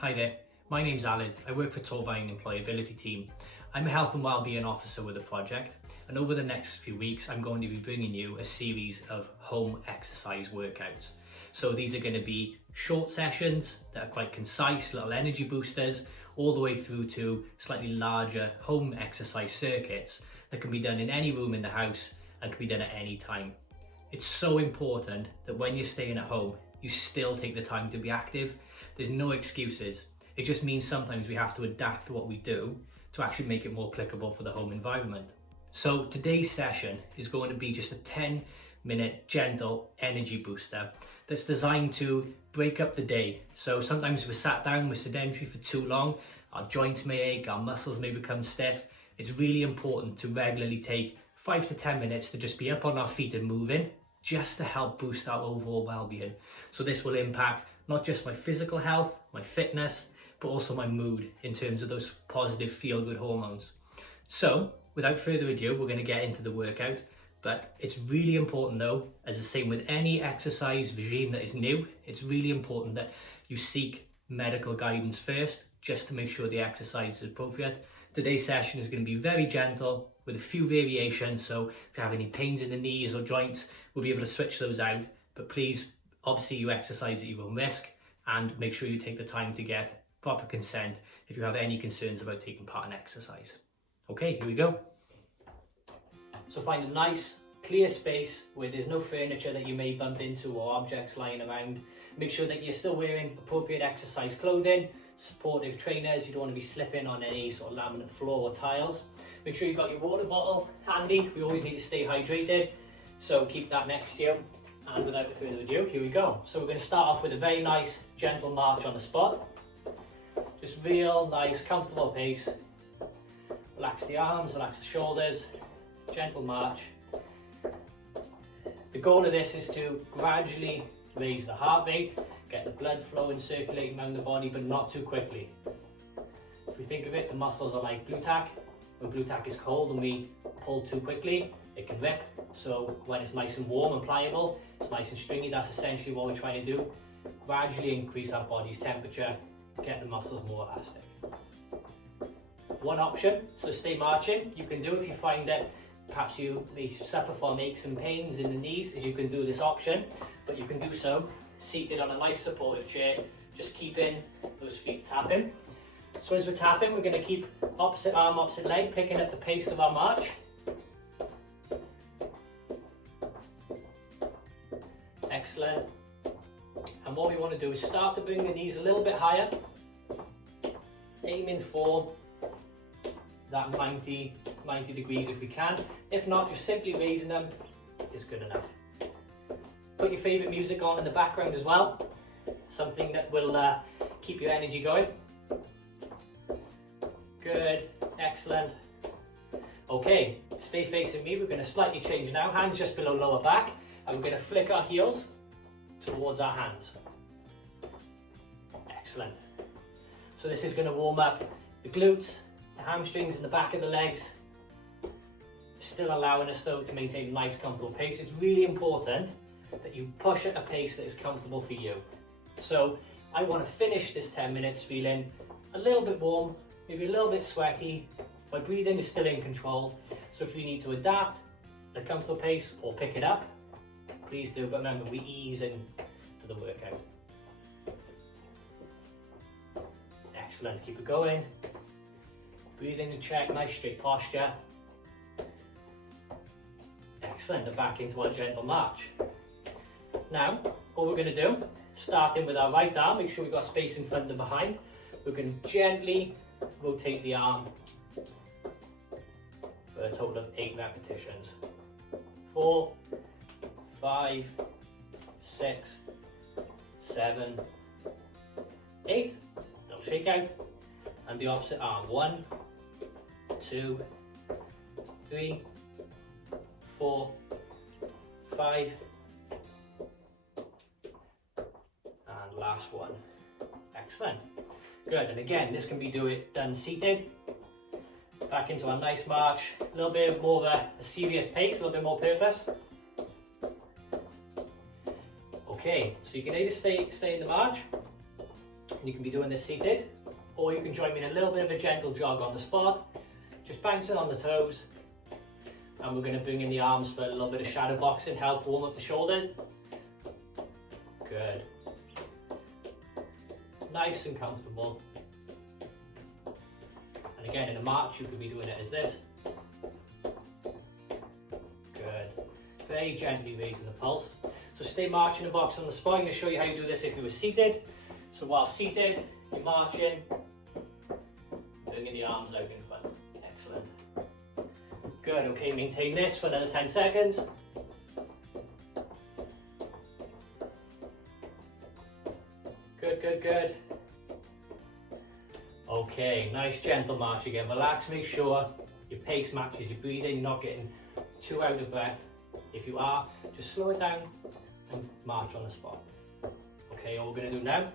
Hi there, my name's Alan. I work for Turbine Employability Team. I'm a health and wellbeing officer with the project, and over the next few weeks I'm going to be bringing you a series of home exercise workouts. So these are going to be short sessions that are quite concise, little energy boosters, all the way through to slightly larger home exercise circuits that can be done in any room in the house and can be done at any time. It's so important that when you're staying at home, you still take the time to be active. There's no excuses. It just means sometimes we have to adapt what we do to actually make it more applicable for the home environment. So today's session is going to be just a 10-minute gentle energy booster that's designed to break up the day. So sometimes we're sat down, we're sedentary for too long, our joints may ache, our muscles may become stiff. It's really important to regularly take 5 to 10 minutes to just be up on our feet and moving, just to help boost our overall well-being. So this will impact not just my physical health, my fitness, but also my mood in terms of those positive feel-good hormones. So without further ado, we're going to get into the workout. But it's really important though, as the same with any exercise regime that is new, it's really important that you seek medical guidance first, just to make sure the exercise is appropriate. Today's session is going to be very gentle with a few variations. So if you have any pains in the knees or joints, we'll be able to switch those out. But please, obviously you exercise at your own risk, and make sure you take the time to get proper consent if you have any concerns about taking part in exercise. Okay, here we go. So find a nice clear space where there's no furniture that you may bump into or objects lying around. Make sure that you're still wearing appropriate exercise clothing, supportive trainers. You don't want to be slipping on any sort of laminate floor or tiles. Make sure you've got your water bottle handy. We always need to stay hydrated, so keep that next to you. And without further ado, here we go. So we're going to start off with a very nice gentle march on the spot. Just real nice comfortable pace. Relax the arms, relax the shoulders, gentle march. The goal of this is to gradually raise the heart rate, get the blood flow and circulating around the body, but not too quickly. If we think of it, the muscles are like glue tack. When glue tack is cold and we pull too quickly, it can rip. So when it's nice and warm and pliable, it's nice and stringy. That's essentially what we're trying to do. Gradually increase our body's temperature, get the muscles more elastic. One option, so stay marching, you can do if you find that perhaps you may suffer from aches and pains in the knees, is you can do this option, but you can do so seated on a nice supportive chair, just keeping those feet tapping. So as we're tapping, we're going to keep opposite arm, opposite leg, picking up the pace of our march. Excellent. And what we want to do is start to bring the knees a little bit higher, aiming for that 90 degrees if we can. If not, just simply raising them is good enough. Put your favourite music on in the background as well, something that will keep your energy going. Good, excellent. Okay, stay facing me. We're going to slightly change now, hands just below lower back, and we're going to flick our heels towards our hands. Excellent. So this is going to warm up the glutes, the hamstrings and the back of the legs, still allowing us though to maintain a nice comfortable pace. It's really important that you push at a pace that is comfortable for you. So I want to finish this 10 minutes feeling a little bit warm, maybe a little bit sweaty. My breathing is still in control, so if you need to adapt the comfortable pace or pick it up, please do, but remember, we ease into the workout. Excellent, keep it going. Breathing in check, nice straight posture. Excellent, and back into our gentle march. Now, what we're going to do, starting with our right arm, make sure we've got space in front and behind. We're going to gently rotate the arm for a total of 8 repetitions. 4, 5, 6, 7, 8. No shake out. And the opposite arm. 1, 2, 3, 4, 5, and last one. Excellent. Good. And again, this can be done seated. Back into our nice march. A little bit more of a serious pace, a little bit more purpose. Okay, so you can either stay in the march, And you can be doing this seated, or you can join me in a little bit of a gentle jog on the spot, just bouncing on the toes. And we're going to bring in the arms for a little bit of shadow boxing, help warm up the shoulders. Good. Nice and comfortable. And again, in a march, you could be doing it as this. Good. Very gently raising the pulse. So stay marching and box on the spot. I'm going to show you how you do this if you were seated. So while seated, you're marching, bringing the arms out in front. Excellent. Good, okay, maintain this for another 10 seconds. Good, good, good. Okay, nice gentle march again. Relax, make sure your pace matches your breathing. You're not getting too out of breath. If you are, just slow it down and march on the spot. Okay, all we're going to do now,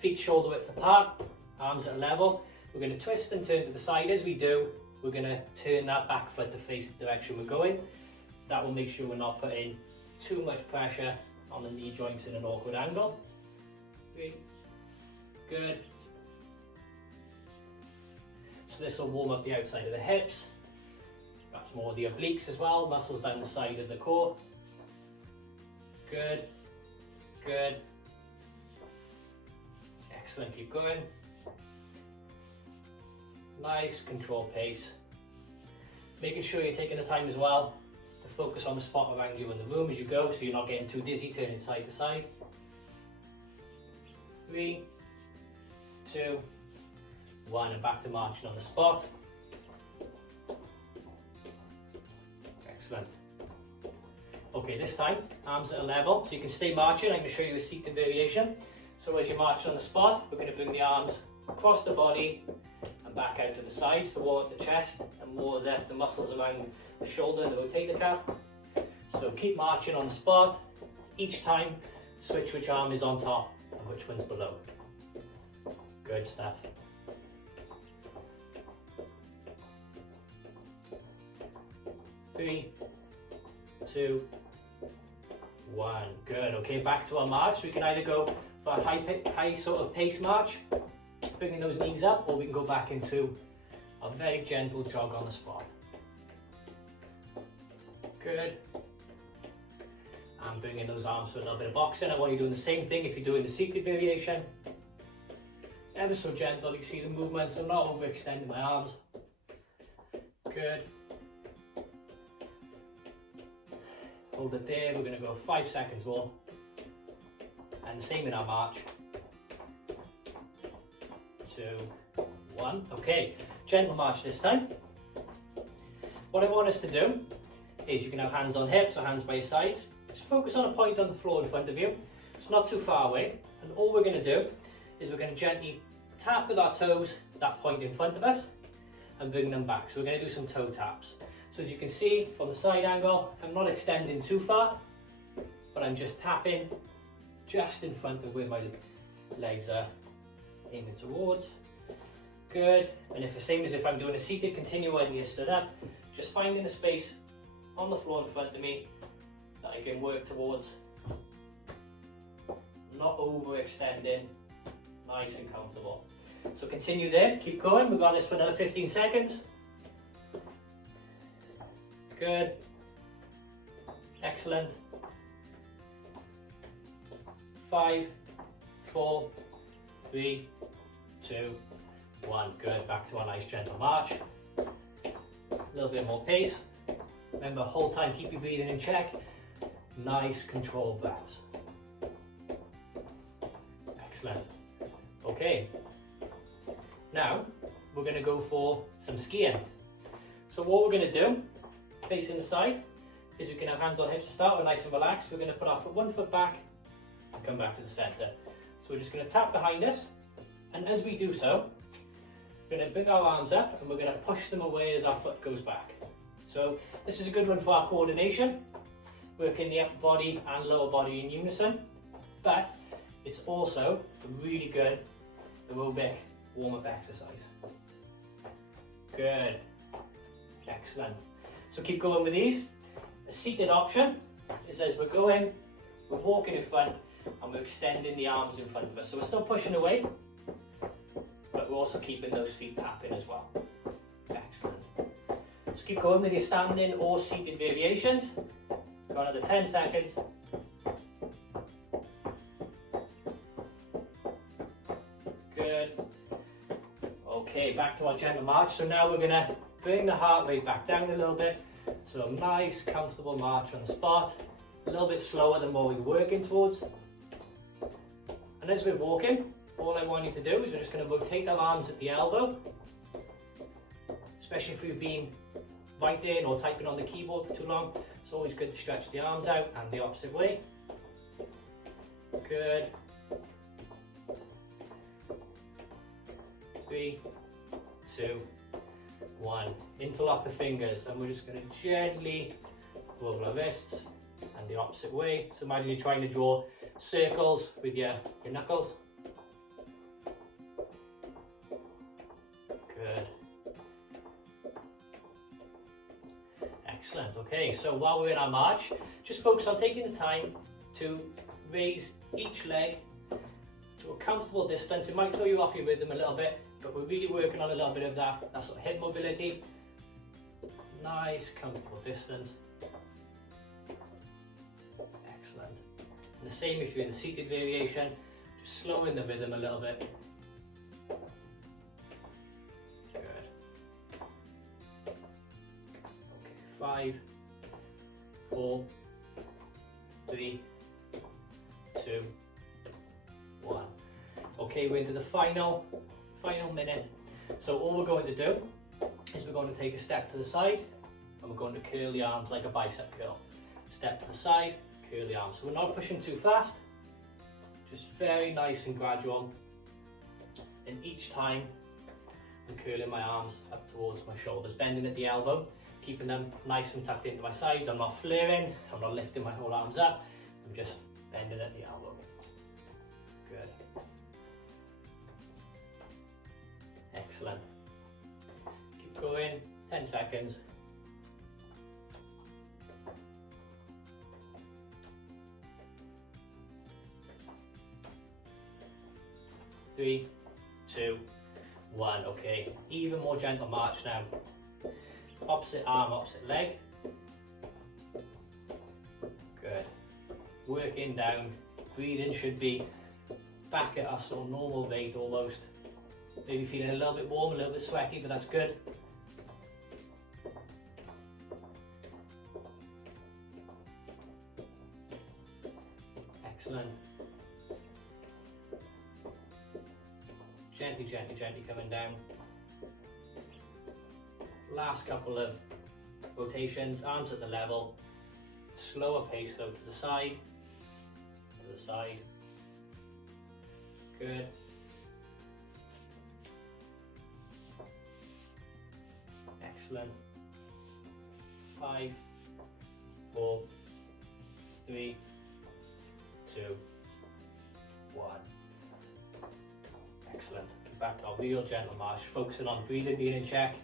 feet shoulder width apart, arms at a level. We're going to twist and turn to the side. As we do, we're going to turn that back foot to face the direction we're going. That will make sure we're not putting too much pressure on the knee joints in an awkward angle. Good. So this will warm up the outside of the hips, perhaps more of the obliques as well, muscles down the side of the core. Good, good. Excellent, keep going. Nice controlled pace. Making sure you're taking the time as well to focus on the spot around you in the room as you go, so you're not getting too dizzy turning side to side. 3, 2, 1, and back to marching on the spot. Excellent. Okay, this time, arms at a level, so you can stay marching. I'm going to show you a seated variation. So as you're marching on the spot, we're going to bring the arms across the body and back out to the sides to warm up the chest and more of the muscles around the shoulder and the rotator cuff. So keep marching on the spot. Each time, switch which arm is on top and which one's below. Good stuff. Three, 2, 1. Good. Okay, back to our march. We can either go for a high sort of pace march, bringing those knees up, or we can go back into a very gentle jog on the spot. Good. And bringing those arms for a little bit of boxing. I want you doing the same thing if you're doing the seated variation. Ever so gentle. You can see the movements. I'm not overextending my arms. Good. Hold it there. We're going to go 5 seconds more. And the same in our march. 2, 1. Okay, gentle march this time. What I want us to do is you can have hands on hips or hands by your sides. Just focus on a point on the floor in front of you. It's not too far away. And all we're going to do is we're going to gently tap with our toes that point in front of us and bring them back. So we're going to do some toe taps. So as you can see from the side angle, I'm not extending too far, but I'm just tapping just in front of where my legs are aiming towards. Good. And if the same as if I'm doing a seated, continue when you're stood up, just finding the space on the floor in front of me that I can work towards. Not overextending, nice and comfortable. So continue there, keep going. We've got this for another 15 seconds. Good. Excellent. 5, 4, 3, 2, 1. Good. Back to our nice gentle march. A little bit more pace. Remember, whole time keep your breathing in check. Nice controlled breaths. Excellent. Okay. Now we're going to go for some skiing. So what we're going to do, facing the side, is we can have hands on hips to start. We're nice and relaxed. We're going to put our one foot back and come back to the center. So we're just going to tap behind us, and as we do so, we're going to bring our arms up and we're going to push them away as our foot goes back. So this is a good one for our coordination, working the upper body and lower body in unison, but it's also a really good aerobic warm-up exercise. Good. Excellent. So keep going with these. A seated option is as we're going, we're walking in front and we're extending the arms in front of us. So we're still pushing away, we're also keeping those feet tapping as well. Excellent. Just keep going with your standing or seated variations. Go another 10 seconds. Good. Okay, back to our gentle march. So now we're going to bring the heart rate back down a little bit. So a nice, comfortable march on the spot. A little bit slower than what we're working towards. And as we're walking, all I want you to do is we're just going to rotate our arms at the elbow. Especially if you've been writing or typing on the keyboard for too long, it's always good to stretch the arms out, and the opposite way. Good. 3, 2, 1. Interlock the fingers, and we're just going to gently roll our wrists, and the opposite way. So imagine you're trying to draw circles with your knuckles. Good. Excellent. Okay, so while we're in our march, just focus on taking the time to raise each leg to a comfortable distance. It might throw you off your rhythm a little bit, but we're really working on a little bit of that sort of hip mobility. Nice, comfortable distance. Excellent. And the same if you're in the seated variation, just slowing the rhythm a little bit. Good. Okay, 5, 4, 3, 2, 1. Okay, we're into the final minute. So all we're going to do is we're going to take a step to the side, and we're going to curl the arms like a bicep curl. Step to the side, curl the arms. So we're not pushing too fast, just very nice and gradual. And each time I'm curling my arms up towards my shoulders, bending at the elbow, keeping them nice and tucked into my sides. I'm not flaring, I'm not lifting my whole arms up, I'm just bending at the elbow. Good. Excellent. Keep going, 10 seconds. Three, 2, 1. Okay, even more gentle march now. Opposite arm, opposite leg. Good. Working down. Breathing should be back at our sort of normal rate almost. Maybe feeling a little bit warm, a little bit sweaty, but that's good. Excellent. Gently, gently, gently coming down. Last couple of rotations, arms at the level. Slower pace though, to the side. To the side. Good. Excellent. 5, 4, 3, 2, 1. Excellent. Back to our real gentle march, focusing on breathing being in check.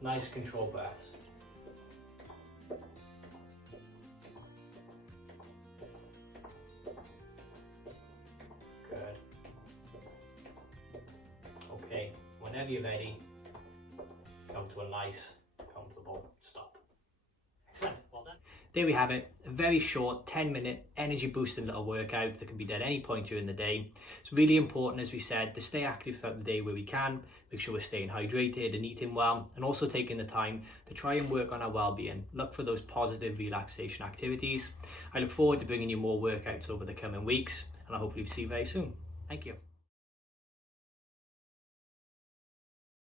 Nice controlled breaths. Good. Okay, whenever you're ready, come to a nice, comfortable stop. Excellent, well done. There we have it, a very short 10-minute energy boosting little workout that can be done at any point during the day. It's really important, as we said, to stay active throughout the day where we can, make sure we're staying hydrated and eating well, and also taking the time to try and work on our well-being. Look for those positive relaxation activities. I look forward to bringing you more workouts over the coming weeks, and I hope we'll see you very soon. Thank you.